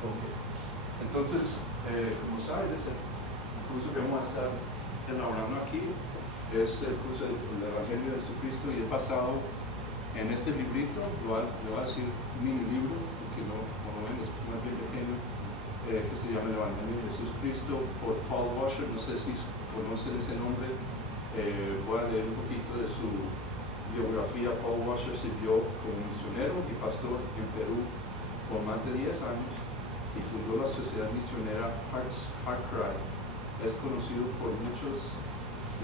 Ok. Entonces, como sabes, el curso que vamos a estar elaborando aquí es el curso del Evangelio de Jesucristo y es basado en este librito, le voy a decir mini libro, porque no, como ven, es más bien pequeño, que se llama El Evangelio de Jesucristo por Paul Washer. No sé si conocen ese nombre. Voy a leer un poquito de su biografía. Paul Washer sirvió como misionero y pastor en Perú por más de 10 años y fundó la sociedad misionera Heartcry. Es conocido por muchos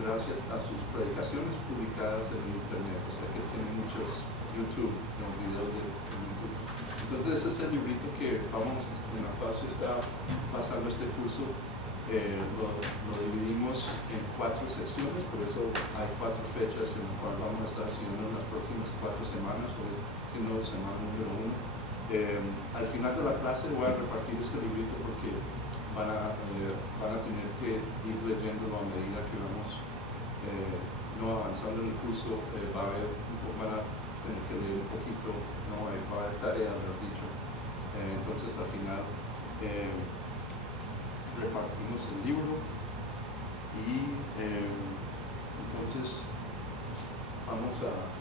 gracias a sus predicaciones publicadas en internet, o sea que tiene muchos YouTube, videos de YouTube. Entonces ese es el librito que vamos, en la cual se está pasando este curso. Lo dividimos en 4 secciones, por eso hay 4 fechas en las cuales vamos a estar siguiendo en las próximas 4 semanas, o siendo semana número 1. Al final de la clase voy a repartir este librito porque van a tener que ir leyéndolo a medida que vamos no avanzando en el curso. Van a tener que leer un poquito, ¿no? Va a haber tarea, mejor dicho. Entonces al final repartimos el libro y entonces vamos a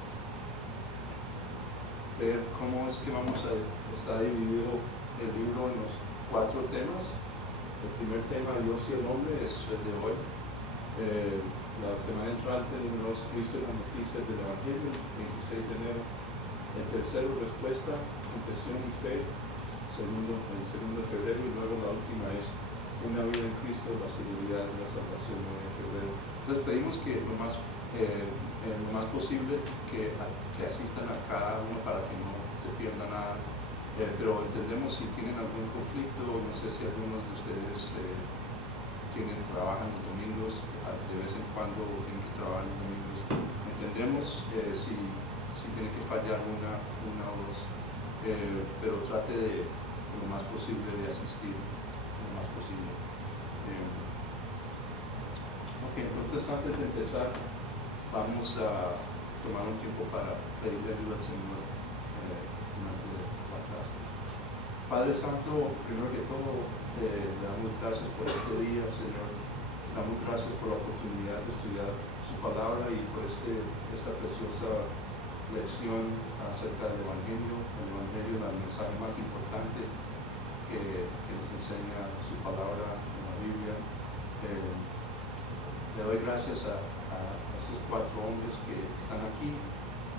ver cómo es que está dividido el libro en los 4 temas. El primer tema, Dios y el hombre, es el de hoy. La semana entrante, número 2, Cristo y las noticias del Evangelio, 26 de enero. El tercero, respuesta, confesión y fe, el 2 de febrero. Y luego la última es una vida en Cristo, la seguridad de la salvación, en febrero. Entonces pedimos que lo más posible que asistan a cada uno para que no se pierda nada. Pero entendemos si tienen algún conflicto, no sé si algunos de ustedes trabajan los domingos, de vez en cuando tienen que trabajar los domingos. Entendemos si tiene que fallar una o dos, pero trate de lo más posible de asistir, lo más posible. Ok, entonces antes de empezar, vamos a tomar un tiempo para pedirle ayuda al Señor durante la clase. Padre Santo, primero que todo, le damos gracias por este día, Señor. Damos gracias por la oportunidad de estudiar su palabra y por esta preciosa lección acerca del Evangelio. El Evangelio es el mensaje más importante que nos enseña su palabra en la Biblia. Le doy gracias a estos 4 hombres que están aquí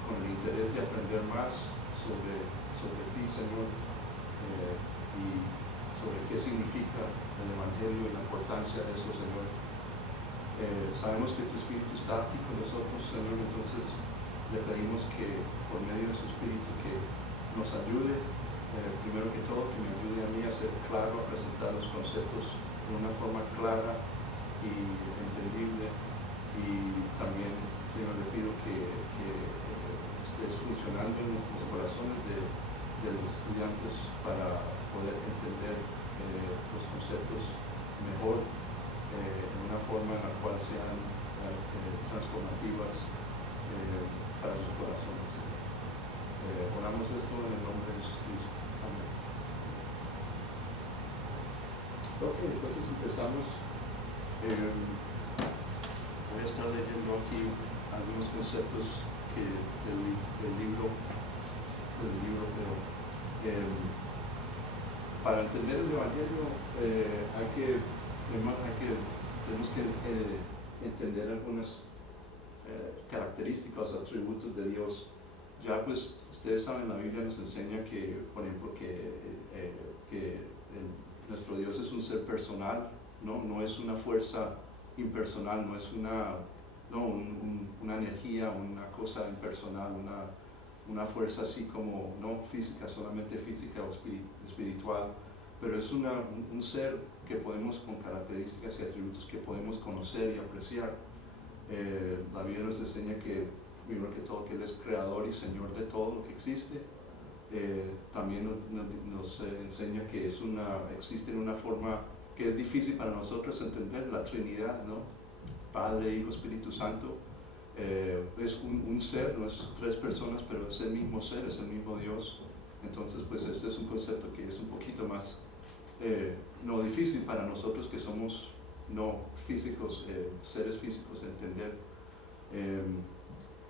con el interés de aprender más sobre ti, Señor, y sobre qué significa el Evangelio y la importancia de eso, Señor. Sabemos que tu Espíritu está aquí con nosotros, Señor, entonces le pedimos que por medio de su Espíritu que nos ayude, primero que todo, que me ayude a mí a ser claro, a presentar los conceptos de una forma clara y entendible. Y también, Señor, le pido que estés funcionando en los corazones de los estudiantes para poder entender los conceptos mejor, en una forma en la cual sean transformativas para sus corazones. Oramos esto en el nombre de Jesucristo. Amén. Ok, entonces empezamos. Voy a estar leyendo aquí algunos conceptos del libro, pero para entender el Evangelio tenemos que entender algunas características, atributos de Dios. Ya pues ustedes saben, la Biblia nos enseña que, por ejemplo, nuestro Dios es un ser personal, no es una fuerza impersonal, no es una energía, una cosa impersonal, una fuerza así como no física, solamente física o espiritual, pero es un ser que podemos, con características y atributos que podemos conocer y apreciar. La Biblia nos enseña que, primero que todo, que Él es creador y Señor de todo lo que existe. También nos enseña que existe en una forma que es difícil para nosotros entender, la Trinidad, ¿no? Padre, Hijo, Espíritu Santo. Es un ser, no es 3 personas, pero es el mismo ser, es el mismo Dios. Entonces, pues este es un concepto que es un poquito más no difícil para nosotros que somos no físicos, seres físicos, entender.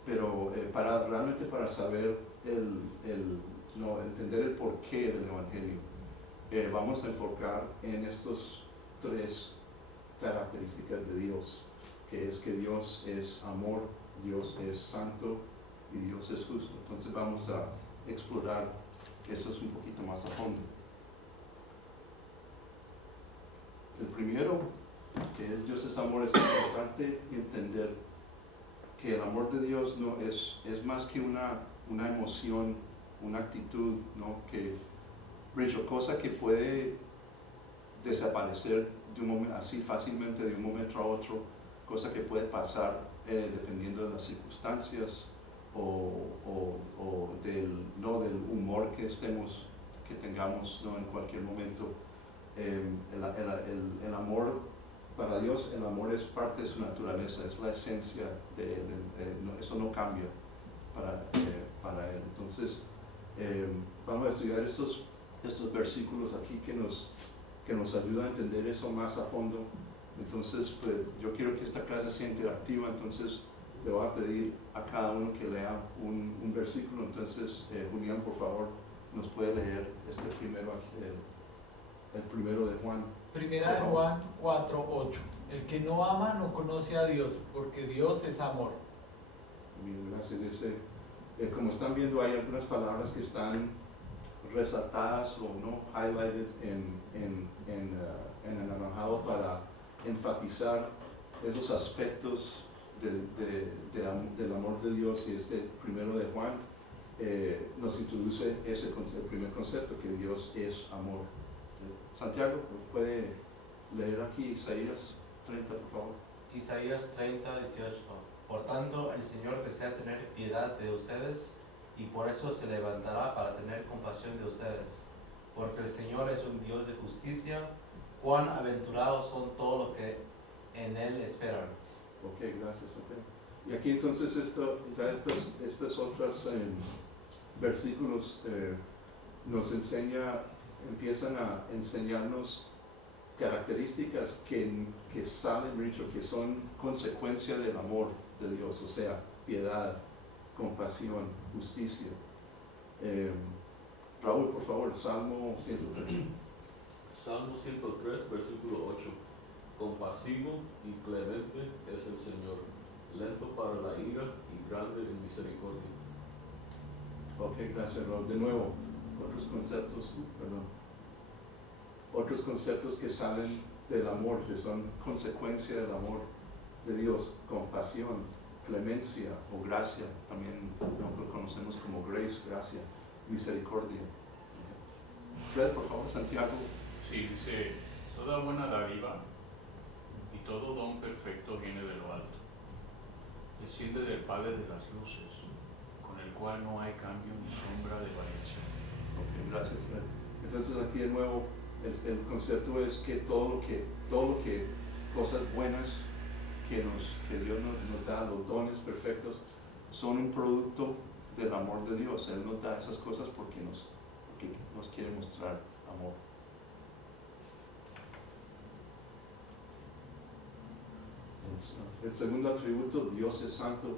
Pero realmente para saber entender el porqué del Evangelio, vamos a enfocar en estos tres características de Dios, que es que Dios es amor, Dios es santo y Dios es justo. Entonces vamos a explorar eso un poquito más a fondo. El primero, que es Dios es amor, es importante entender que el amor de Dios no es más que una emoción, una actitud, ¿no? Cosa que puede desaparecer de un momento, así fácilmente de un momento a otro, cosa que puede pasar dependiendo de las circunstancias o del humor que tengamos, ¿no? En cualquier momento. El amor para Dios, el amor es parte de su naturaleza, es la esencia de Él, eso no cambia para Él. Entonces, vamos a estudiar estos versículos aquí que nos ayudan a entender eso más a fondo. Entonces, pues, yo quiero que esta clase sea interactiva, entonces le voy a pedir a cada uno que lea un versículo. Entonces, Julián, por favor, nos puede leer este primero aquí, el primero de Juan. Primera de Juan 4:8. El que no ama no conoce a Dios, porque Dios es amor. Bien, gracias. Como están viendo, hay algunas palabras que están resaltadas o no highlighted en el anaranjado para enfatizar esos aspectos del amor de Dios. Y este primero de Juan nos introduce el primer concepto, que Dios es amor. Santiago, ¿puede leer aquí Isaías 30, por favor? Isaías 30, 18. Por tanto, el Señor desea tener piedad de ustedes y por eso se levantará para tener compasión de ustedes. Porque el Señor es un Dios de justicia. Cuán aventurados son todos los que en Él esperan. Ok, gracias, Santiago. Y aquí entonces estos otros versículos empiezan a enseñarnos características que salen, Richard, que son consecuencia del amor de Dios, o sea, piedad, compasión, justicia. Raúl, por favor, Salmo 103. Salmo 103, versículo 8. Compasivo y clemente es el Señor, lento para la ira y grande en misericordia. Ok, gracias, Raúl. De nuevo, otros conceptos que salen del amor, que son consecuencia del amor de Dios: compasión, clemencia o gracia, también lo conocemos como grace, gracia, misericordia. Fred, por favor, Santiago. Sí, dice: toda buena dádiva y todo don perfecto viene de lo alto, desciende del Padre de las luces, con el cual no hay cambio ni sombra de variación. Ok, gracias, Fred. Entonces aquí de nuevo el concepto es que todo lo que cosas buenas que Dios nos da, los dones perfectos, son un producto del amor de Dios. Él nos da esas cosas porque nos quiere mostrar amor. El segundo atributo, Dios es santo.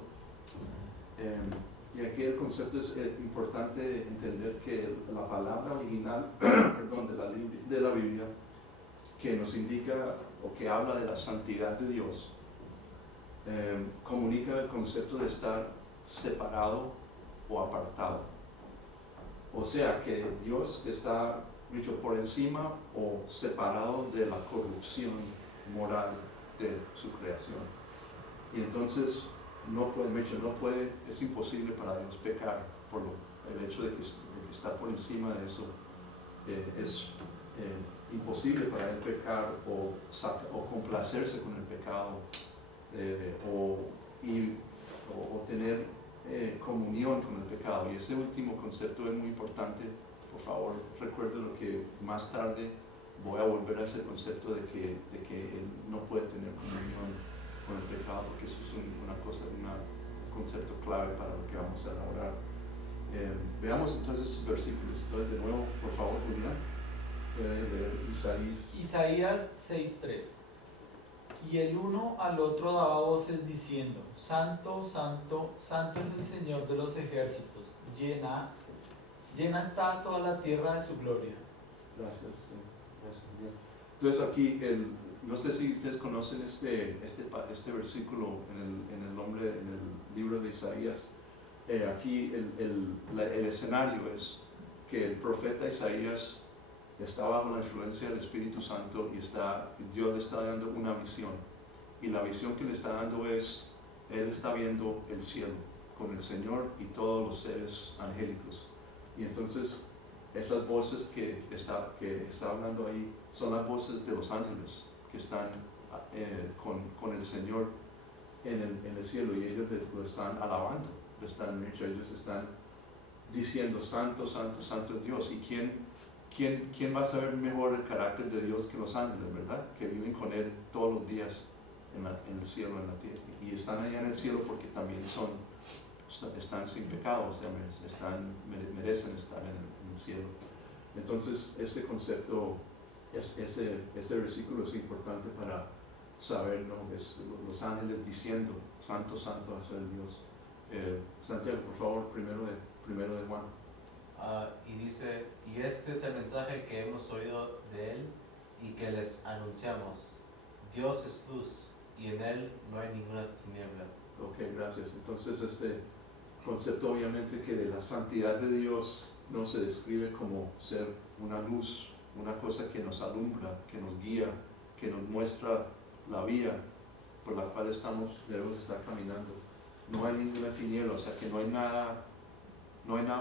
Y aquí el concepto es importante entender que la palabra original de la Biblia, que nos indica o que habla de la santidad de Dios, comunica el concepto de estar separado o apartado. O sea, que Dios está dicho por encima o separado de la corrupción moral de su creación. Y entonces es imposible para Dios pecar por el hecho de que está por encima de eso. Es imposible para Él pecar o complacerse con el pecado o tener comunión con el pecado. Y ese último concepto es muy importante. Por favor, recuerde lo que más tarde voy a volver a ese concepto de que Él no puede tener comunión con el pecado, porque eso es un concepto clave para lo que vamos a elaborar. Veamos entonces estos versículos. Entonces, de nuevo, por favor, Julián. puede leer Isaías. Isaías 6:3. Y el uno al otro daba voces diciendo, Santo, Santo, Santo es el Señor de los ejércitos, llena está toda la tierra de su gloria. Gracias, sí, gracias. Bien. Entonces aquí, no sé si ustedes conocen este versículo en el libro de Isaías. Aquí el escenario es que el profeta Isaías está bajo la influencia del Espíritu Santo y Dios le está dando una visión. Y la visión que le está dando es, él está viendo el cielo con el Señor y todos los seres angélicos. Y entonces esas voces que está hablando ahí son las voces de los ángeles que están con el Señor en el cielo, y ellos lo están alabando, ellos están diciendo Santo, Santo, Santo es Dios. ¿Y quién va a saber mejor el carácter de Dios que los ángeles, verdad? Que viven con Él todos los días en el cielo, en la tierra. Y están allá en el cielo porque también están sin pecado, o sea, merecen estar en el cielo. Entonces, ese concepto, ese versículo es importante para saber, ¿no? Es los ángeles diciendo, Santo, Santo es el Dios. Santiago, por favor, primero de Juan. Y dice, y este es el mensaje que hemos oído de él y que les anunciamos. Dios es luz y en él no hay ninguna tiniebla. Ok, gracias. Entonces este concepto obviamente que de la santidad de Dios no se describe como ser una luz, una cosa que nos alumbra, que nos guía, que nos muestra la vía por la cual debemos estar caminando. No hay ninguna tiniebla, o sea que no hay nada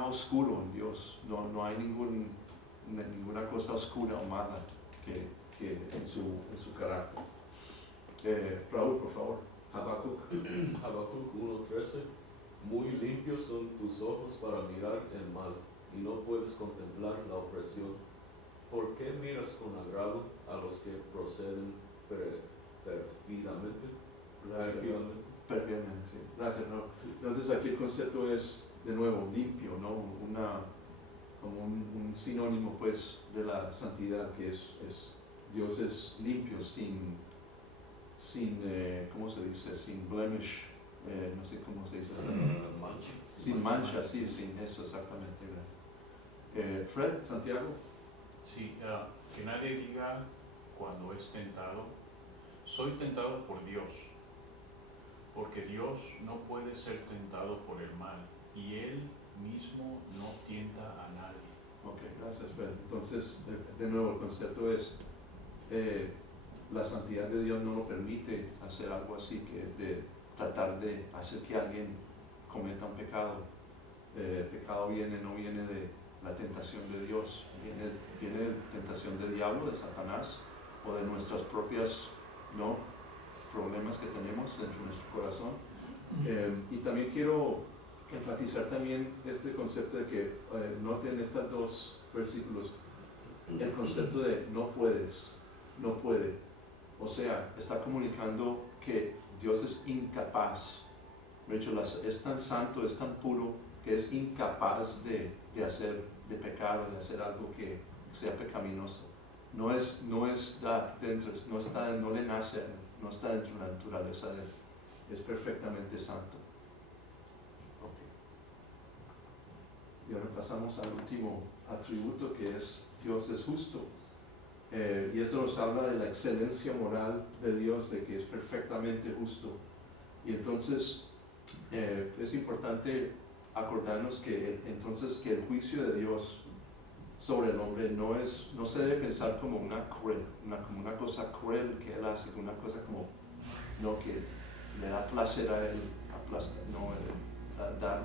oscuro en Dios, no hay ninguna cosa oscura o mala que en su carácter. Raúl, por favor. Habacuc. Habacuc 1:13. Muy limpios son tus ojos para mirar el mal, y no puedes contemplar la opresión. ¿Por qué miras con agrado a los que proceden perfidamente? Perfectamente, sí. Gracias, Raúl. Entonces aquí el concepto es, de nuevo, limpio, ¿no? Como un sinónimo, pues, de la santidad, que es Dios es limpio, sin ¿cómo se dice? Sin blemish, no sé cómo se dice. Mancha. Sin mancha, sí, sin eso, exactamente, gracias. Fred, Santiago. Sí, que nadie diga cuando es tentado, soy tentado por Dios, porque Dios no puede ser tentado por el mal, y Él mismo no tienta a nadie. Ok, gracias, Fred. Entonces, de nuevo, el concepto es, la santidad de Dios no nos permite hacer algo así, que de tratar de hacer que alguien cometa un pecado. El pecado no viene de la tentación de Dios, viene de tentación del diablo, de Satanás, o de nuestras propias problemas que tenemos dentro de nuestro corazón. Y también quiero enfatizar también este concepto de que noten estos dos versículos, el concepto de no puedes, no puede. O sea, está comunicando que Dios es incapaz. De hecho, es tan santo, es tan puro, que es incapaz de pecar o de hacer algo que sea pecaminoso. No le nace, no está dentro de la naturaleza de Él. Es perfectamente santo. Okay. Y ahora pasamos al último atributo, que es Dios es justo. Y esto nos habla de la excelencia moral de Dios, de que es perfectamente justo. Y entonces es importante acordarnos que el juicio de Dios sobre el hombre no se debe pensar como como una cosa cruel que Él hace, como una cosa que le da placer a Él, dar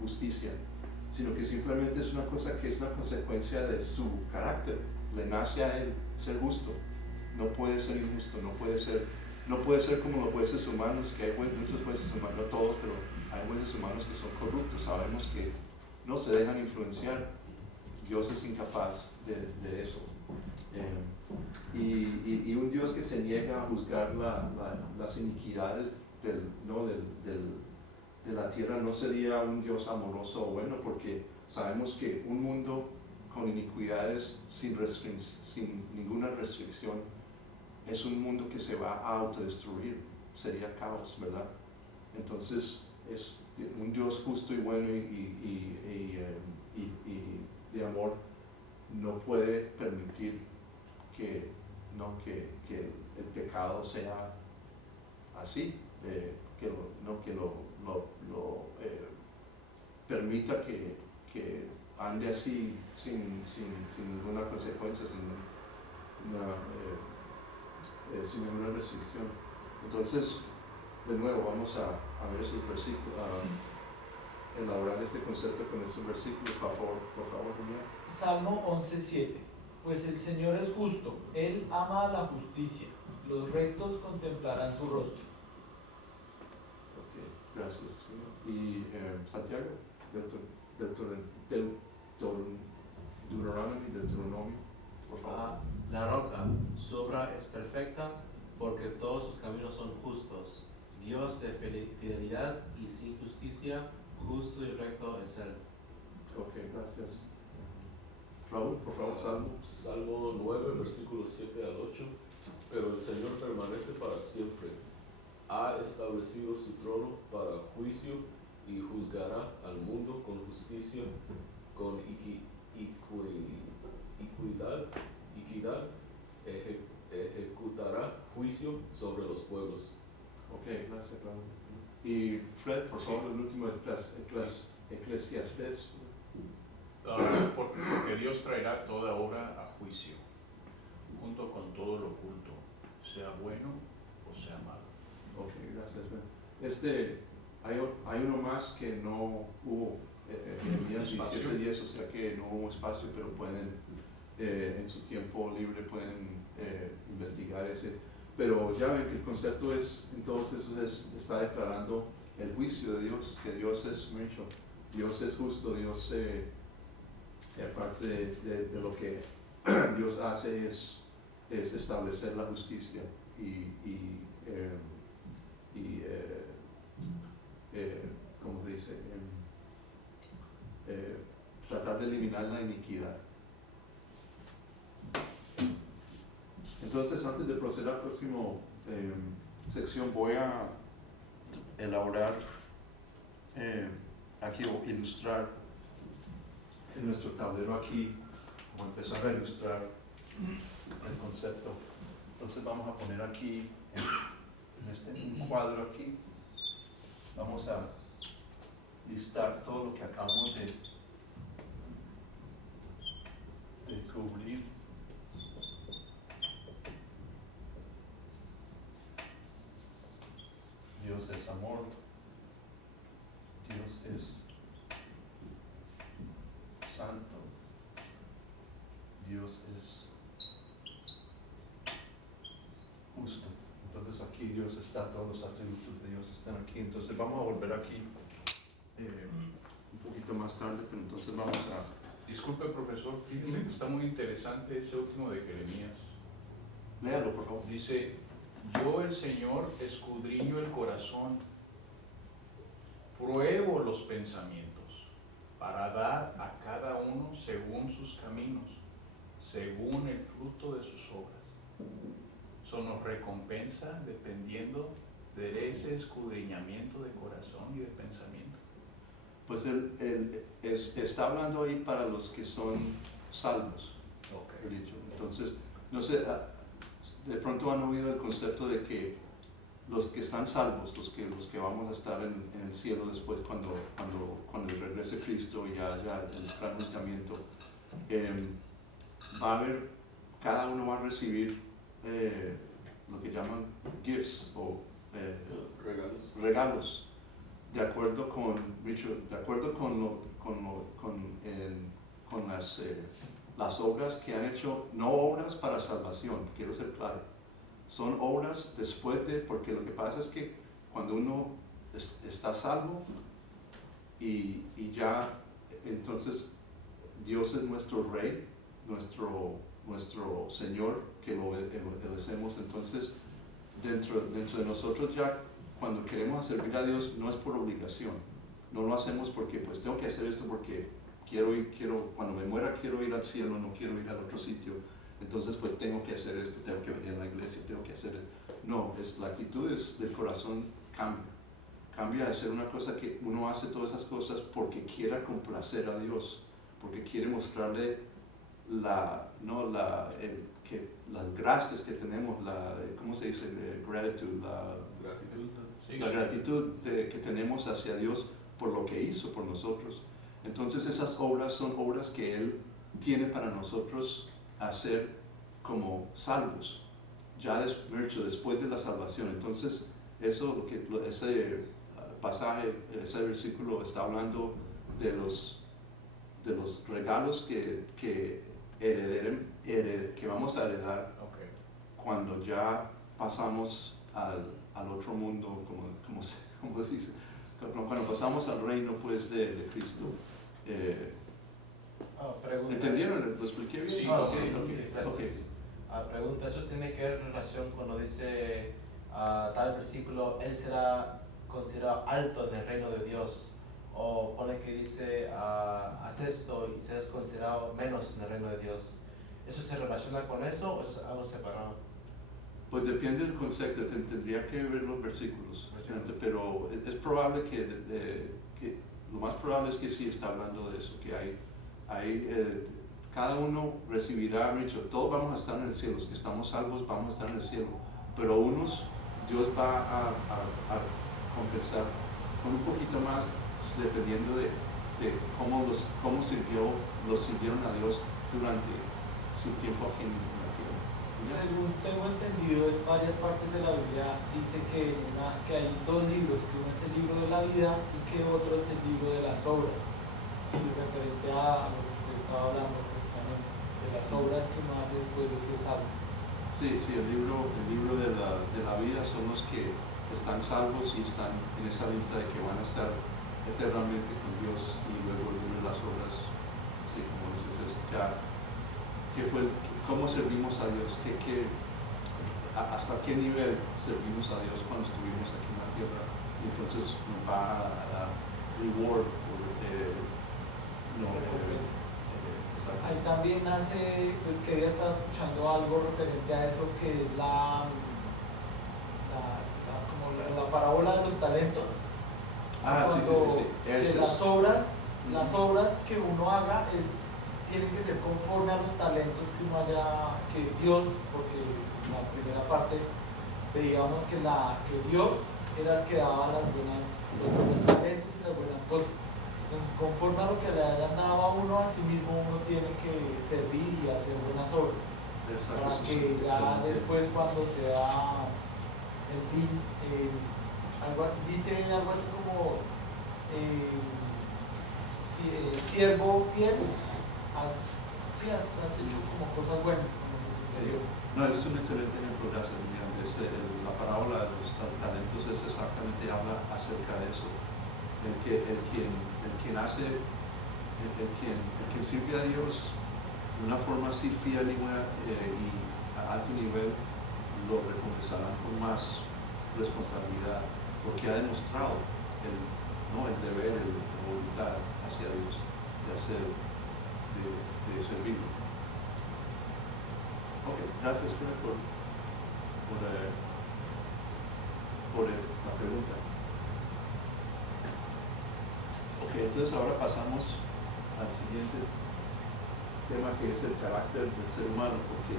justicia, sino que simplemente es una cosa que es una consecuencia de su carácter. Le nace a Él ser justo, no puede ser injusto, no puede ser como los jueces humanos, que hay muchos jueces humanos, no todos, pero hay jueces humanos que son corruptos. Sabemos que no se dejan influenciar. Dios es incapaz de eso. Y un Dios que se niega a juzgar las iniquidades de la tierra no sería un Dios amoroso o bueno, porque sabemos que un mundo con iniquidades sin ninguna restricción, es un mundo que se va a autodestruir, sería caos, ¿verdad? Entonces es un Dios justo y bueno y de amor no puede permitir que el pecado sea así, que permita que ande así sin ninguna consecuencia, sin ninguna restricción. Entonces, de nuevo, vamos a ver esos versículos, a elaborar este concepto con estos versículos, por favor, Julián. Salmo 11:7. Pues el Señor es justo, Él ama a la justicia, los rectos contemplarán su rostro. Ok, gracias, Señor. Y Santiago, Deuteronomio, por favor. La roca, su obra es perfecta porque todos sus caminos son justos. Dios de fidelidad y sin justicia, justo y recto es Él. Ok, gracias. Raúl, por favor, Salmo 9, versículos 7 al 8. Pero el Señor permanece para siempre. Ha establecido su trono para juicio y juzgará al mundo con justicia, con equidad, ejecutará juicio sobre los pueblos. Ok, gracias, Raúl. Y Fred, por favor, el último Eclesiastés. Porque Dios traerá toda obra a juicio, junto con todo lo oculto, sea bueno o sea malo. Ok, gracias, Fred. Hay uno más que no hubo, Jeremías 17:10, o sea que no hubo espacio, pero pueden, en su tiempo libre, pueden investigar ese. Pero ya ven que el concepto es, entonces, está declarando el juicio de Dios, que Dios es mucho, Dios es justo, Dios, aparte de lo que Dios hace es establecer la justicia y ¿cómo se dice? Tratar de eliminar la iniquidad. Entonces, antes de proceder a la próxima sección, voy a elaborar aquí o ilustrar en nuestro tablero aquí, vamos a empezar a ilustrar el concepto. Entonces vamos a poner aquí en un cuadro aquí, vamos a listar todo lo que acabamos de cubrir. Dios es amor, Dios es santo, Dios es justo. Entonces aquí Dios está, todos los atributos de Dios están aquí. Entonces vamos a volver aquí un poquito más tarde, pero entonces vamos a... Disculpe, profesor, fíjese que está muy interesante ese último de Jeremías. Léalo, por favor. Dice, yo el Señor escudriño el corazón, pruebo los pensamientos, para dar a cada uno según sus caminos, según el fruto de sus obras. Eso nos recompensa dependiendo de ese escudriñamiento de corazón y de pensamiento. Pues él está hablando ahí para los que son salvos. Okay. He dicho. Entonces, no sé, de pronto han oído el concepto de que los que están salvos, los que vamos a estar en el cielo después cuando regrese Cristo y ya el gran multamiento, va a haber, cada uno va a recibir lo que llaman gifts o regalos, de acuerdo con las obras que han hecho, no obras para salvación, quiero ser claro, son obras después de, porque lo que pasa es que cuando uno está salvo y ya, entonces Dios es nuestro Rey, nuestro Señor, que lo obedecemos. Entonces dentro de nosotros ya, cuando queremos servir a Dios, no es por obligación, no lo hacemos porque pues tengo que hacer esto porque cuando me muera quiero ir al cielo, no quiero ir al otro sitio, entonces pues tengo que hacer esto, tengo que venir a la iglesia, tengo que hacer esto. No, la actitud del corazón cambia de ser una cosa que uno hace todas esas cosas porque quiera complacer a Dios, porque quiere mostrarle las gracias que tenemos, ¿cómo se dice? Gratitude, Gratitud. la gratitud que tenemos hacia Dios por lo que hizo por nosotros. Entonces esas obras son obras que Él tiene para nosotros hacer como salvos, ya después de la salvación. Entonces ese pasaje, ese versículo está hablando de los regalos que vamos a heredar cuando ya pasamos al otro mundo, como se dice, cuando pasamos al reino pues de Cristo. Pregunta. ¿Entendieron? ¿Lo expliqué bien? Sí, Gracias. Ok. Pregunta, ¿eso tiene que ver en relación cuando dice tal versículo, Él será considerado alto en el reino de Dios? O pone que dice, haz esto y serás considerado menos en el reino de Dios. ¿Eso se relaciona con eso o eso es algo separado? Pues depende del concepto, tendría que ver los versículos, pero es probable que lo más probable es que sí está hablando de eso, que cada uno recibirá, todos vamos a estar en el cielo, los que estamos salvos vamos a estar en el cielo, pero unos Dios va a compensar con un poquito más, dependiendo de cómo sirvieron a Dios durante su tiempo aquí en la tierra. Según tengo entendido, en varias partes de la Biblia dice que hay dos libros, que uno es el libro de la vida y que otro es el libro de las obras. Y referente a lo que usted estaba hablando precisamente, de las obras que uno hace después de que salva. Sí, el libro de la vida son los que están salvos y están en esa lista de que van a estar eternamente con Dios, y luego el libro de las obras, sí, como dices, cómo servimos a Dios, hasta qué nivel servimos a Dios cuando estuvimos aquí en la tierra, y entonces nos va a dar reward por exacto. Ahí también pues que ella estaba escuchando algo referente a eso, que es la parábola de los talentos. Sí. Que las obras que uno haga tienen que ser conforme a los talentos que uno haya, que Dios, porque en la primera parte veíamos que Dios era el que daba los buenos talentos y las buenas cosas. Entonces, conforme a lo que le hayan dado a uno, a sí mismo uno tiene que servir y hacer buenas obras. Para que ya después, cuando sea el fin, dice algo así como siervo fiel, has hecho como cosas buenas, como que se entendió. No, ese es un excelente ejemplo, gracias, Miriam. La parábola de los talentos exactamente habla acerca de eso. El quien sirve a Dios de una forma así fiel y a alto nivel, lo recompensarán con más responsabilidad, porque ha demostrado el deber, la voluntad hacia Dios de servirlo. Ok, gracias Fred por la pregunta. Ok, entonces ahora pasamos al siguiente tema, que es el carácter del ser humano, porque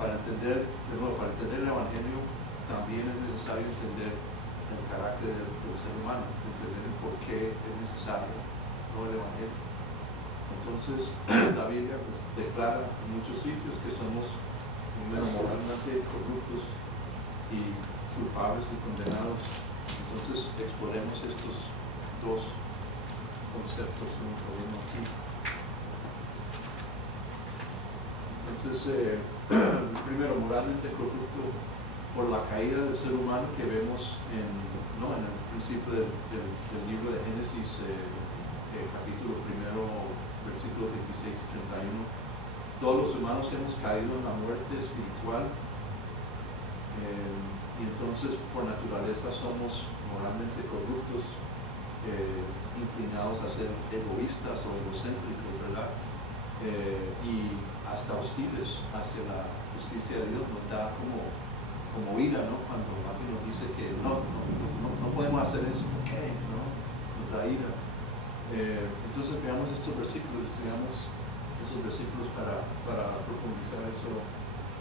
para entender el Evangelio también es necesario entender el carácter del ser humano, entender el por qué es necesario el Evangelio. Entonces la Biblia pues, declara en muchos sitios que somos moralmente corruptos y culpables y condenados. Entonces exponemos estos dos conceptos en un problema aquí. Entonces, primero, moralmente corrupto por la caída del ser humano que vemos en el principio del libro de Génesis, capítulo 1, versículos 26 y 31. Todos los humanos hemos caído en la muerte espiritual, y entonces por naturaleza somos moralmente corruptos. inclinados a ser egoístas o egocéntricos, ¿verdad? Y hasta hostiles hacia la justicia de Dios. Nos da como ira, ¿no? Cuando alguien nos dice que no podemos hacer eso, ¿por qué? ¿No? Nos da ira. Entonces veamos estos versículos, estudiamos esos versículos para profundizar eso.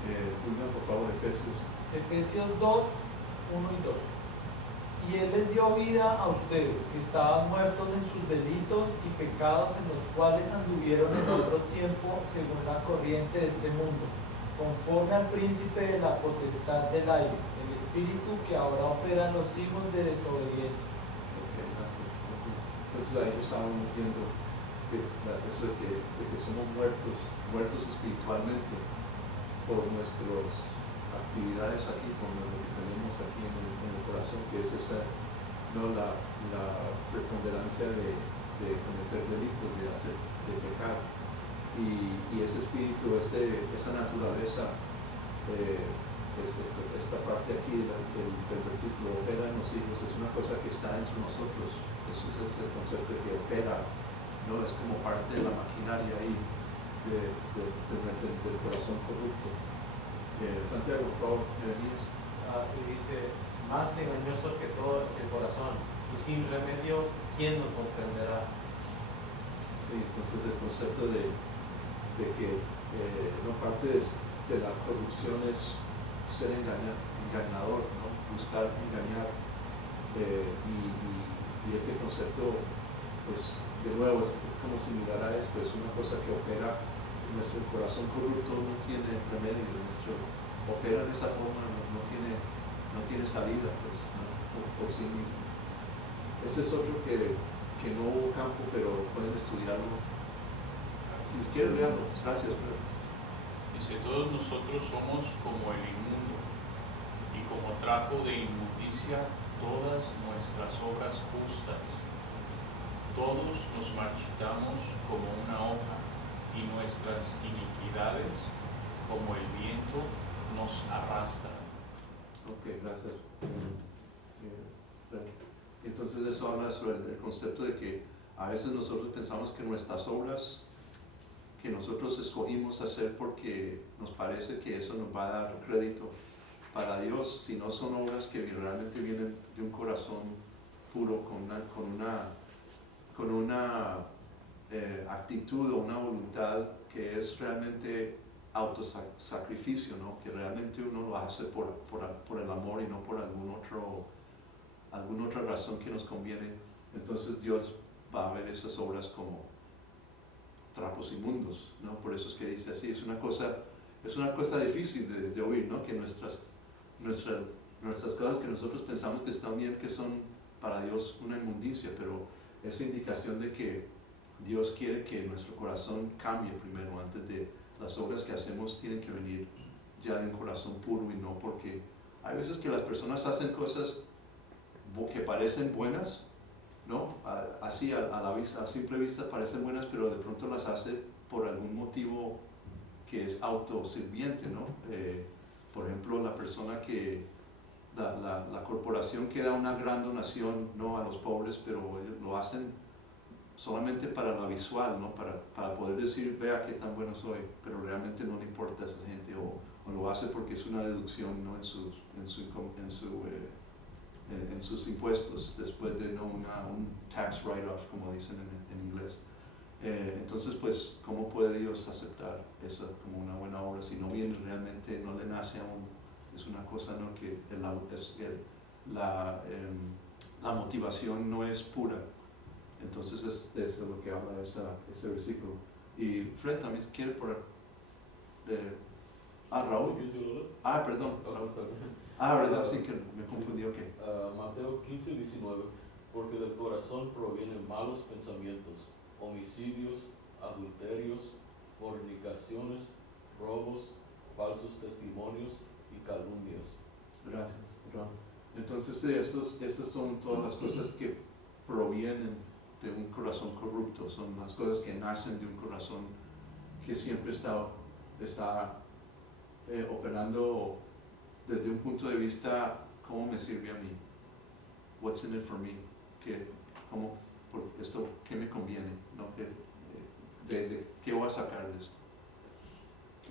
Julián, por favor, Efesios 2, 1 y 2. Y Él les dio vida a ustedes, que estaban muertos en sus delitos y pecados, en los cuales anduvieron en otro tiempo según la corriente de este mundo, conforme al príncipe de la potestad del aire, el espíritu que ahora opera en los hijos de desobediencia. Okay, gracias. Entonces ahí estábamos viendo eso de que somos muertos espiritualmente por nuestras actividades aquí, por lo que tenemos aquí en el corazón, que es esa, ¿no? la preponderancia de cometer delitos, de pecar. Y ese espíritu, esa naturaleza, esta parte aquí del versículo, opera en los hijos, es una cosa que está entre nosotros. Eso es el concepto de que opera, ¿no? Es como parte de la maquinaria ahí del corazón corrupto. Santiago, por favor, Jeremías. Y dice, más engañoso que todo es el corazón, y sin remedio, ¿quién lo comprenderá? Sí, entonces el concepto de que no parte de la corrupción es ser engañador, ¿no? Buscar engañar, y este concepto, pues de nuevo es como similar a esto, es una cosa que opera en nuestro corazón corrupto, no tiene remedio, opera de esa forma, no tiene salida, pues, ¿no? por sí mismo. Ese es otro que no hubo campo, pero pueden estudiarlo. Si quieren leerlo, gracias. Dice, todos nosotros somos como el inmundo, y como trapo de inmundicia todas nuestras obras justas. Todos nos marchitamos como una hoja, y nuestras iniquidades, como el viento, nos arrastran. Ok, gracias. Entonces eso habla sobre el concepto de que a veces nosotros pensamos que nuestras obras que nosotros escogimos hacer porque nos parece que eso nos va a dar crédito para Dios, si no son obras que realmente vienen de un corazón puro, con una actitud o una voluntad que es realmente autosacrificio, ¿no? Que realmente uno lo hace por el amor y no por alguna otra razón que nos conviene. Entonces Dios va a ver esas obras como trapos inmundos, ¿no? Por eso es que dice así, es una cosa difícil de oír, ¿no? Que nuestras cosas que nosotros pensamos que están bien, que son para Dios una inmundicia, pero es indicación de que Dios quiere que nuestro corazón cambie primero, antes de las obras que hacemos tienen que venir ya de un corazón puro, y no porque hay veces que las personas hacen cosas que parecen buenas, ¿no? Así a simple vista parecen buenas, pero de pronto las hace por algún motivo que es autosirviente, ¿no? Por ejemplo, la persona la corporación que da una gran donación, ¿no? A los pobres, pero ellos lo hacen solamente para la visual, ¿no? Para poder decir, vea qué tan bueno soy, pero realmente no le importa a esa gente, o lo hace porque es una deducción, ¿no? En sus impuestos, después de un tax write-off, como dicen en inglés. Entonces, pues, ¿cómo puede Dios aceptar eso como una buena obra si no viene realmente, no le nace a uno? Es una cosa, ¿no? Que la motivación no es pura. Entonces, es de lo que habla ese versículo. Y Fred también quiere poner. Raúl. Perdón. ¿Verdad? Sí, que me confundí, ok. Mateo 15:19, porque del corazón provienen malos pensamientos, homicidios, adulterios, fornicaciones, robos, falsos testimonios y calumnias. Gracias, Raúl. Entonces, sí, estas son todas las cosas que provienen de un corazón corrupto, son las cosas que nacen de un corazón que siempre está operando desde un punto de vista, ¿cómo me sirve a mí? What's in it for me? ¿Cómo? Por esto, ¿qué me conviene? ¿No? ¿Qué voy a sacar de esto?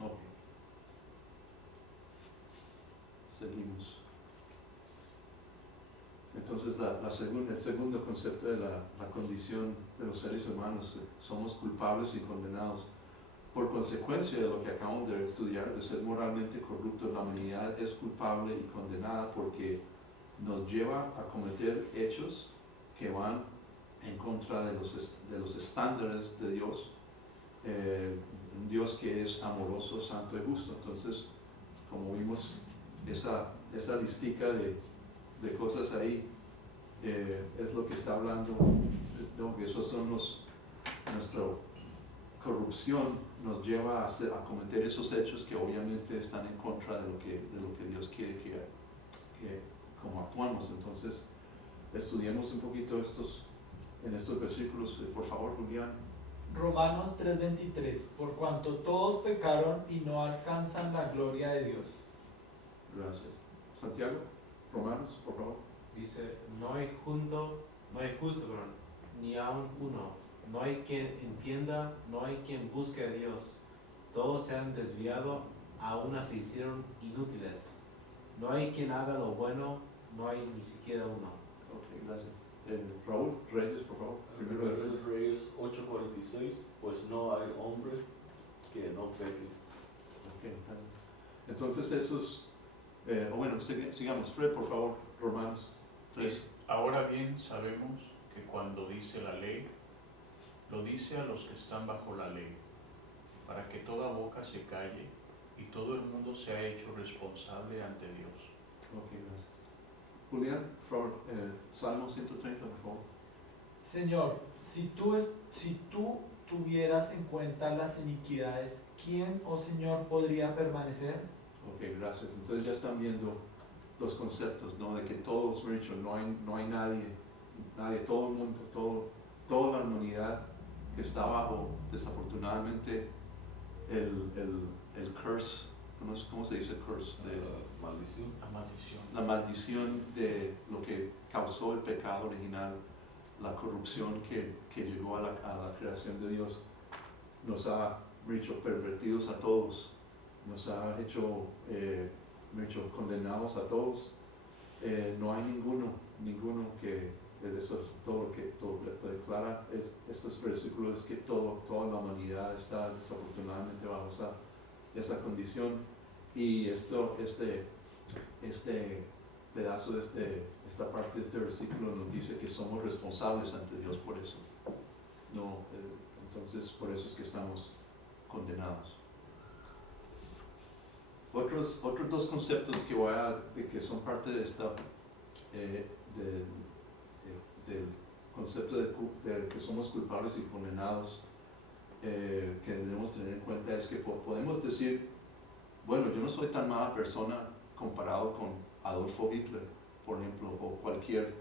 Ok. Seguimos. Entonces, el segundo concepto de la condición de los seres humanos, somos culpables y condenados. Por consecuencia de lo que acabamos de estudiar, de ser moralmente corruptos, la humanidad es culpable y condenada porque nos lleva a cometer hechos que van en contra de los estándares de Dios, un Dios que es amoroso, santo y justo. Entonces, como vimos, esa listica de cosas ahí es lo que está hablando, ¿no? Que esos son nuestra corrupción nos lleva a cometer esos hechos que obviamente están en contra de lo que Dios quiere que como actuamos. Entonces, estudiemos un poquito en estos versículos, por favor, Julián. Romanos 3:23, por cuanto todos pecaron y no alcanzan la gloria de Dios. Gracias. Santiago, Romanos, por favor. Dice, no hay justo, perdón, ni aun uno. No hay quien entienda, no hay quien busque a Dios. Todos se han desviado, a una se hicieron inútiles. No hay quien haga lo bueno, no hay ni siquiera uno. Ok, gracias. Raúl Reyes, por favor. Primero de Reyes. Reyes 8:46, pues no hay hombre que no peque. Ok, gracias. Entonces esos, bueno, sigamos. Fred, por favor, Romanos 3. Ahora bien sabemos que cuando dice la ley, lo dice a los que están bajo la ley, para que toda boca se calle y todo el mundo sea hecho responsable ante Dios. Ok, gracias. Julián, por favor, Salmo 130, por favor. Señor, si tú tuvieras en cuenta las iniquidades, ¿quién, oh Señor, podría permanecer? Ok, gracias. Entonces ya están viendo los conceptos, ¿no? De que todos, Rachel, no hay nadie, todo el mundo, toda la humanidad que está bajo, desafortunadamente, el curse, ¿cómo se dice curse? Maldición. La maldición. La maldición de lo que causó el pecado original, la corrupción que llegó a la creación de Dios, nos ha hecho pervertidos a todos, nos ha hecho condenados a todos. No hay ninguno que eso es todo lo que declara estos versículos, es que toda la humanidad está desafortunadamente bajo esa condición, y este pedazo esta parte de este versículo nos dice que somos responsables ante Dios por eso. No, entonces por eso es que estamos condenados. Otros dos conceptos que son parte de esta del concepto de que somos culpables y condenados, que debemos tener en cuenta, es que podemos decir, bueno, yo no soy tan mala persona comparado con Adolfo Hitler, por ejemplo, o cualquier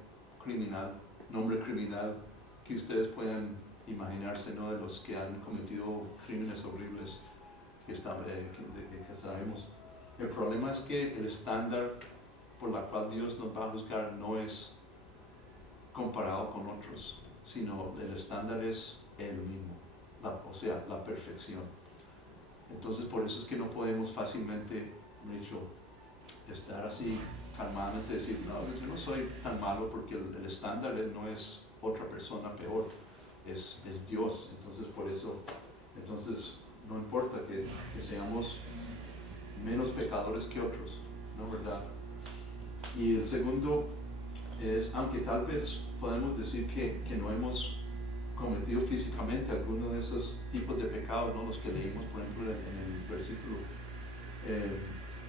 nombre criminal que ustedes puedan imaginarse, ¿no? De los que han cometido crímenes horribles que sabemos. El problema es que el estándar por la cual Dios nos va a juzgar no es comparado con otros, sino el estándar es el mismo, o sea, la perfección. Entonces por eso es que no podemos fácilmente, de hecho, estar así calmadamente y decir, no, yo no soy tan malo, porque el estándar no es otra persona peor, es Dios. Entonces por eso, no importa que seamos menos pecadores que otros, ¿no? ¿Verdad? Y el segundo es, aunque tal vez podemos decir que no hemos cometido físicamente alguno de esos tipos de pecados, ¿no? Los que leímos, por ejemplo, en el versículo,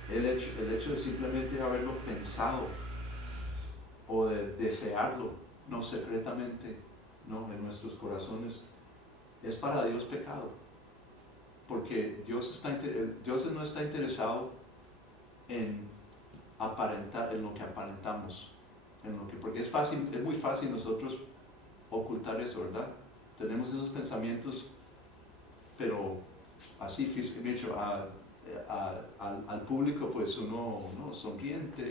el hecho de simplemente haberlo pensado o de desearlo, no secretamente, ¿no? En nuestros corazones, es para Dios pecado, porque Dios no está interesado en aparentar, en lo que aparentamos, porque es muy fácil nosotros ocultar eso, ¿verdad? Tenemos esos pensamientos, pero así físicamente al público, pues uno, ¿no? Sonriente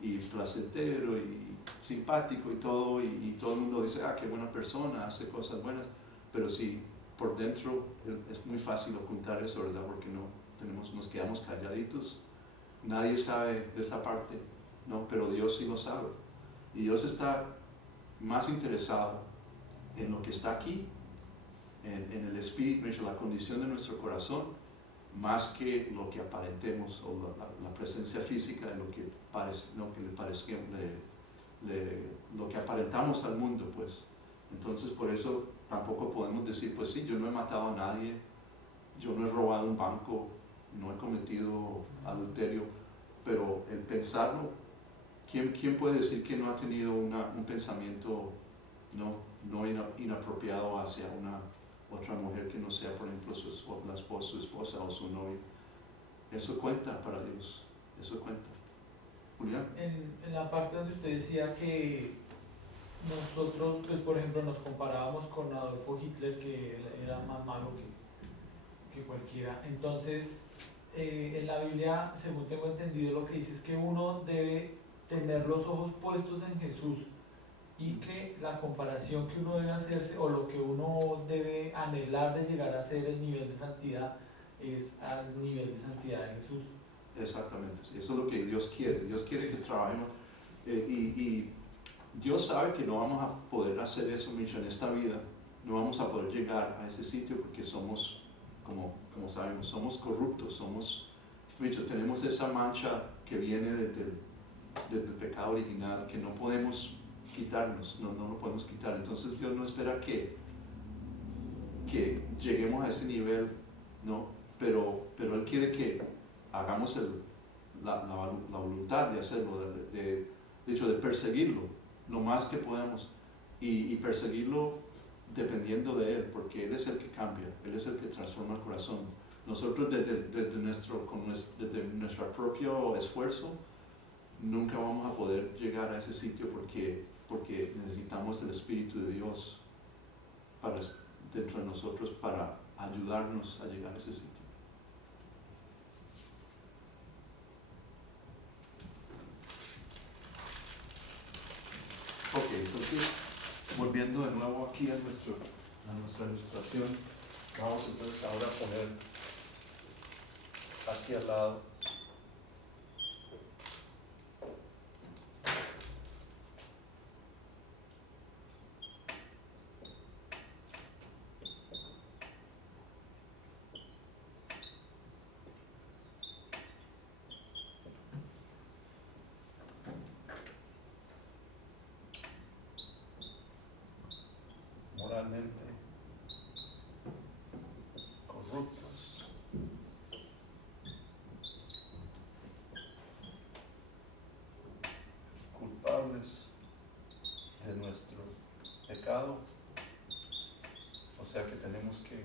y placentero, y simpático y todo, y todo el mundo dice, qué buena persona, hace cosas buenas, pero sí, por dentro es muy fácil ocultar eso, ¿verdad? Porque nos quedamos calladitos, nadie sabe de esa parte, ¿no? Pero Dios sí lo sabe, y Dios está más interesado en lo que está aquí, en el espíritu, en la condición de nuestro corazón, más que lo que aparentemos o la presencia física de lo que parece, no, que le parezca, lo que aparentamos al mundo, pues. Entonces, por eso tampoco podemos decir, pues sí, yo no he matado a nadie, yo no he robado un banco, no he cometido adulterio, pero el pensarlo, ¿quién puede decir que no ha tenido un pensamiento no inapropiado hacia una otra mujer que no sea, por ejemplo, su esposa o su novio? Eso cuenta para Dios, eso cuenta. Julián. En la parte donde usted decía que nosotros, pues por ejemplo, nos comparábamos con Adolfo Hitler, que era más malo que cualquiera. Entonces, en la Biblia, según tengo entendido, lo que dice es que uno debe tener los ojos puestos en Jesús, y que la comparación que uno debe hacerse, o lo que uno debe anhelar de llegar a ser el nivel de santidad, es al nivel de santidad de Jesús. Exactamente, sí. Eso es lo que Dios quiere. Dios quiere que trabajemos, y Dios sabe que no vamos a poder hacer eso mucho en esta vida, no vamos a poder llegar a ese sitio porque somos, como sabemos, somos corruptos, tenemos esa mancha que viene del pecado original que no podemos quitarnos, no lo podemos quitar. Entonces Dios no espera que lleguemos a ese nivel, ¿no? Pero Él quiere que hagamos la voluntad de hacerlo, de hecho, de perseguirlo lo más que podamos, y perseguirlo dependiendo de Él, porque Él es el que cambia, Él es el que transforma el corazón. Nosotros desde nuestro propio esfuerzo nunca vamos a poder llegar a ese sitio, porque necesitamos el Espíritu de Dios dentro de nosotros para ayudarnos a llegar a ese sitio. Ok, entonces, volviendo de nuevo aquí a nuestra ilustración, vamos entonces ahora a poner aquí al lado moralmente corruptos, culpables de nuestro pecado, o sea que tenemos que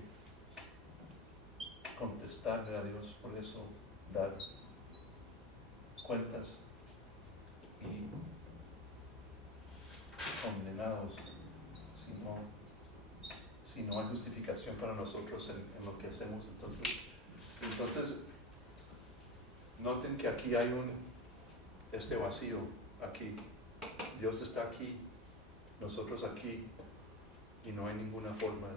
contestarle a Dios, por eso dar cuentas, y condenados si no hay justificación para nosotros en lo que hacemos. Entonces noten que aquí hay este vacío aquí. Dios está aquí, nosotros aquí, y no hay ninguna forma.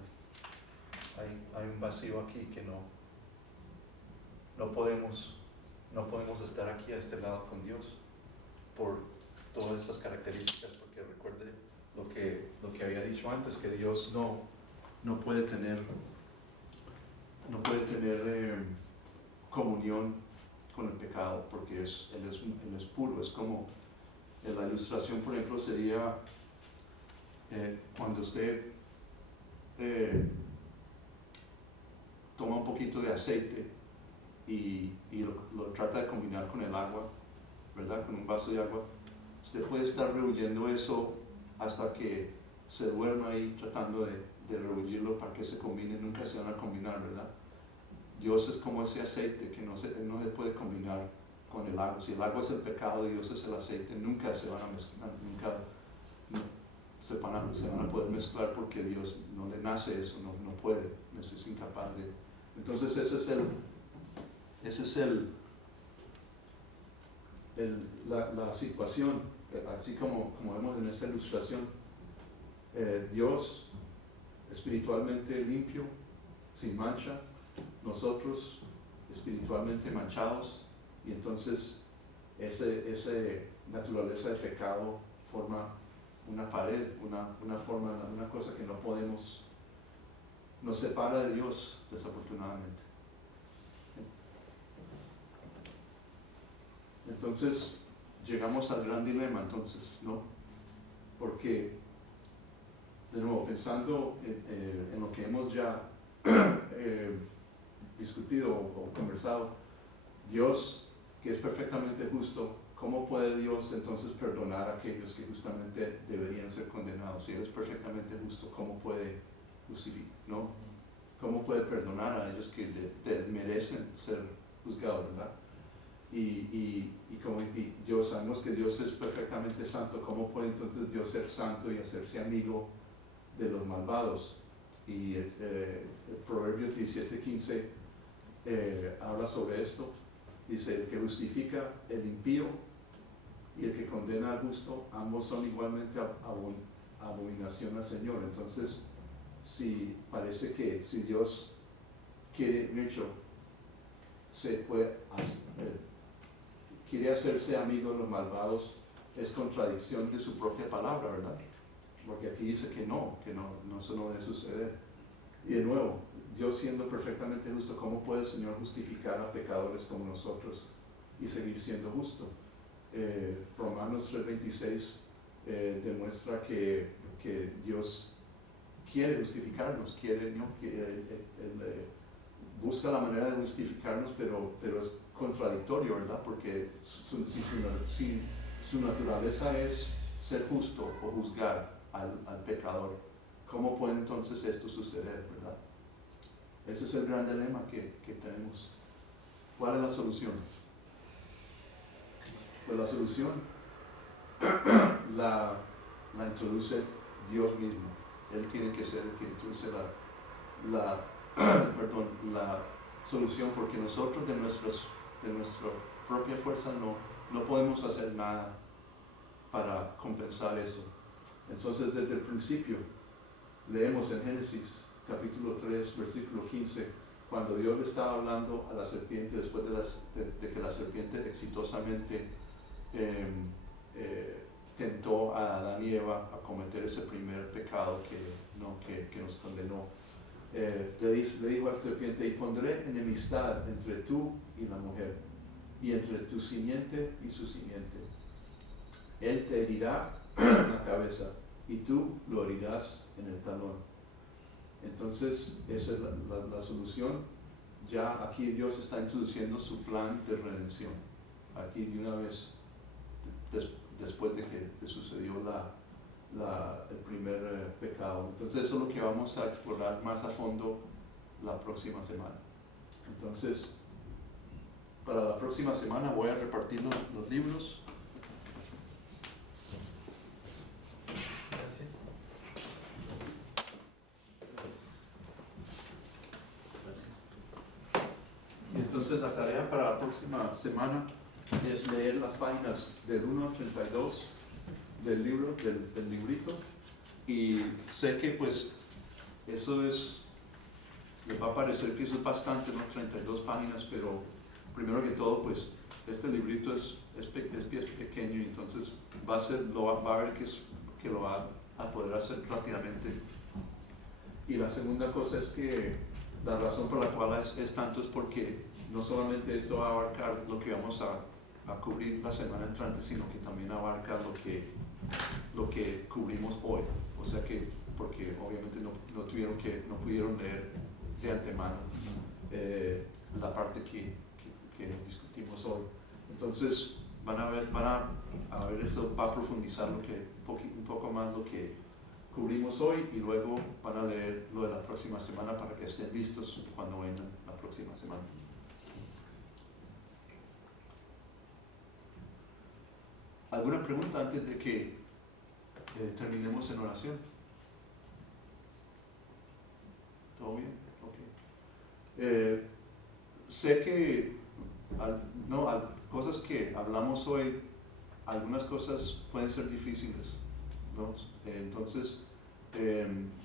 Hay un vacío aquí que no podemos estar aquí a este lado con Dios por todas estas características, porque recuerde lo que había dicho antes, que Dios no puede tener comunión con el pecado, porque Él es puro. Es como la ilustración, por ejemplo, sería cuando usted toma un poquito de aceite y lo trata de combinar con el agua, ¿verdad? Con un vaso de agua. Usted puede estar rehuyendo eso hasta que se duerma ahí tratando de rehuirlo para que se combine. Nunca se van a combinar, ¿verdad? Dios es como ese aceite que no se puede combinar con el agua. Si el agua es el pecado, Dios es el aceite, nunca se van a mezclar, se van a poder mezclar, porque Dios no le nace eso, no puede, es incapaz de. Entonces ese es la situación. así como vemos en esta ilustración, Dios espiritualmente limpio, sin mancha, nosotros espiritualmente manchados, y entonces esa naturaleza de pecado forma una pared, una cosa que no podemos, nos separa de Dios, desafortunadamente. Entonces llegamos al gran dilema, entonces, ¿no? Porque, de nuevo, pensando en lo que hemos ya discutido o conversado, Dios, que es perfectamente justo, ¿cómo puede Dios entonces perdonar a aquellos que justamente deberían ser condenados? Si Él es perfectamente justo, ¿cómo puede justificar, no? ¿Cómo puede perdonar a ellos que merecen ser juzgados, verdad? Y Dios, sabemos que Dios es perfectamente santo, ¿cómo puede entonces Dios ser santo y hacerse amigo de los malvados? Y el Proverbios 17:15 habla sobre esto. Dice: el que justifica el impío y el que condena al justo, ambos son igualmente abominación al Señor. Entonces, si parece que si Dios quiere hacerse amigo de los malvados, es contradicción de su propia palabra, ¿verdad? Porque aquí dice que no, eso no debe suceder. Y de nuevo, Dios siendo perfectamente justo, ¿cómo puede el Señor justificar a pecadores como nosotros y seguir siendo justo? Romanos 3:26 demuestra que Dios quiere justificarnos, busca la manera de justificarnos, pero es contradictorio, ¿verdad? Porque su naturaleza es ser justo o juzgar al pecador. ¿Cómo puede entonces esto suceder, verdad? Ese es el gran dilema que tenemos. ¿Cuál es la solución? Pues la solución la introduce Dios mismo. Él tiene que ser el que introduce la solución, porque nosotros de nuestra propia fuerza no podemos hacer nada para compensar eso. Entonces, desde el principio leemos en Génesis capítulo 3 versículo 15, cuando Dios le estaba hablando a la serpiente después de que la serpiente exitosamente tentó a Adán y Eva a cometer ese primer pecado que nos condenó. Le dijo a la serpiente: y pondré enemistad entre tú y la mujer, y entre tu simiente y su simiente. Él te herirá en la cabeza, y tú lo herirás en el talón. Entonces, esa es la solución. Ya aquí Dios está introduciendo su plan de redención. Aquí de una vez, después de que te sucedió el primer pecado. Entonces eso es lo que vamos a explorar más a fondo la próxima semana. Entonces, para la próxima semana voy a repartir los libros. Gracias. Y entonces la tarea para la próxima semana es leer las páginas del 1 al 32 del libro, del librito, y sé que pues eso les va a parecer que eso es bastante, ¿no? 32 páginas, pero primero que todo pues este librito es pequeño, y entonces va a ver que lo va a poder hacer rápidamente. Y la segunda cosa es que la razón por la cual es tanto es porque no solamente esto va a abarcar lo que vamos a cubrir la semana entrante, sino que también abarca lo que cubrimos hoy. O sea que, porque obviamente no pudieron leer de antemano la parte que discutimos hoy. Entonces van a ver esto, va a profundizar un poco más lo que cubrimos hoy, y luego van a leer lo de la próxima semana para que estén listos cuando vengan la próxima semana. ¿Alguna pregunta antes de que terminemos en oración? ¿Todo bien? Ok. Sé que cosas que hablamos hoy algunas cosas pueden ser difíciles, ¿no? Entonces,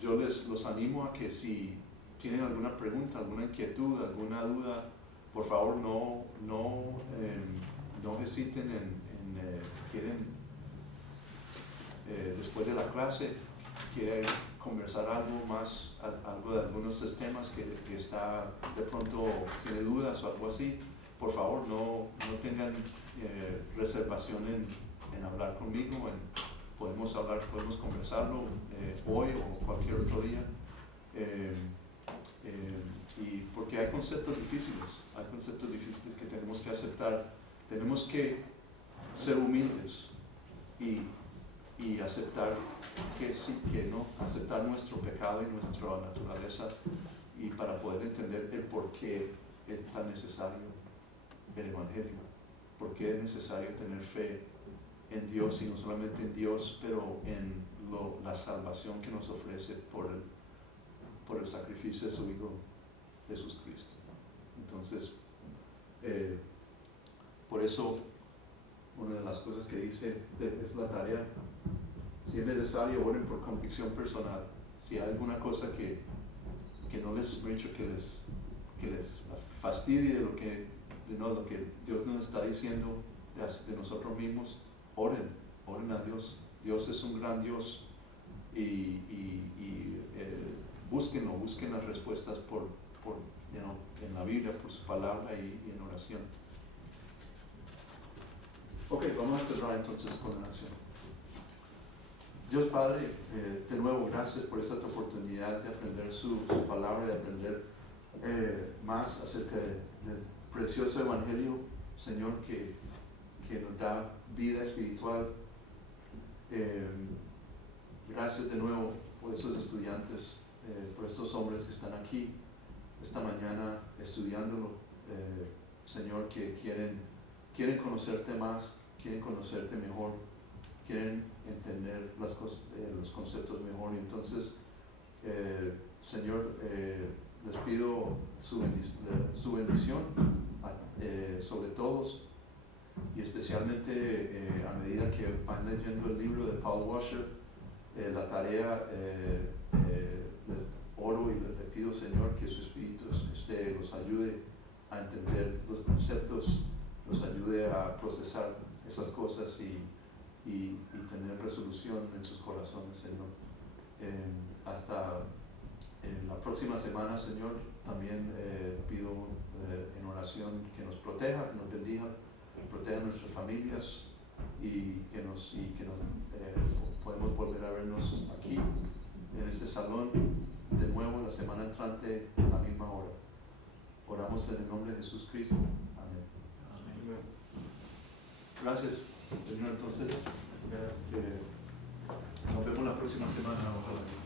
yo los animo a que si tienen alguna pregunta, alguna inquietud, alguna duda, por favor no hesiten si quieren, después de la clase, quieren conversar algo más, algo de algunos de estos temas que está, de pronto tiene dudas o algo así, por favor no tengan reservación en hablar conmigo, podemos conversarlo hoy o cualquier otro día, y porque hay conceptos difíciles que tenemos que aceptar, tenemos que ser humildes y aceptar que sí, que no, aceptar nuestro pecado y nuestra naturaleza, y para poder entender el por qué es tan necesario el Evangelio, por qué es necesario tener fe en Dios, y no solamente en Dios, pero en la salvación que nos ofrece por el sacrificio de su Hijo Jesús Cristo. Entonces, por eso una de las cosas que dice es la tarea. Si es necesario, oren por convicción personal. Si hay alguna cosa que no les he dicho, que les fastidie de lo que Dios nos está diciendo de nosotros mismos, oren a Dios. Dios es un gran Dios, y busquen las respuestas en la Biblia, por su palabra y en oración. Ok, vamos a cerrar entonces con la oración. Dios Padre, de nuevo gracias por esta oportunidad de aprender su palabra, de aprender más acerca del precioso Evangelio, Señor, que nos da vida espiritual. Gracias de nuevo por esos estudiantes, por estos hombres que están aquí esta mañana estudiándolo, Señor, que quieren conocerte más, quieren conocerte mejor, quieren entender los conceptos mejor. Y entonces, Señor, les pido su bendición sobre todos, y especialmente a medida que van leyendo el libro de Paul Washer, la tarea, les oro y les pido, Señor, que su Espíritu los ayude a entender los conceptos, los ayude a procesar esas cosas y tener resolución en sus corazones, Señor. Hasta la próxima semana, Señor, también pido en oración que nos proteja, que nos bendiga, proteja a nuestras familias, y que podemos volver a vernos aquí en este salón de nuevo la semana entrante a la misma hora. Oramos en el nombre de Jesús Cristo. Amén. Amén. Gracias, Señor. Entonces, nos vemos la próxima semana. Ojalá.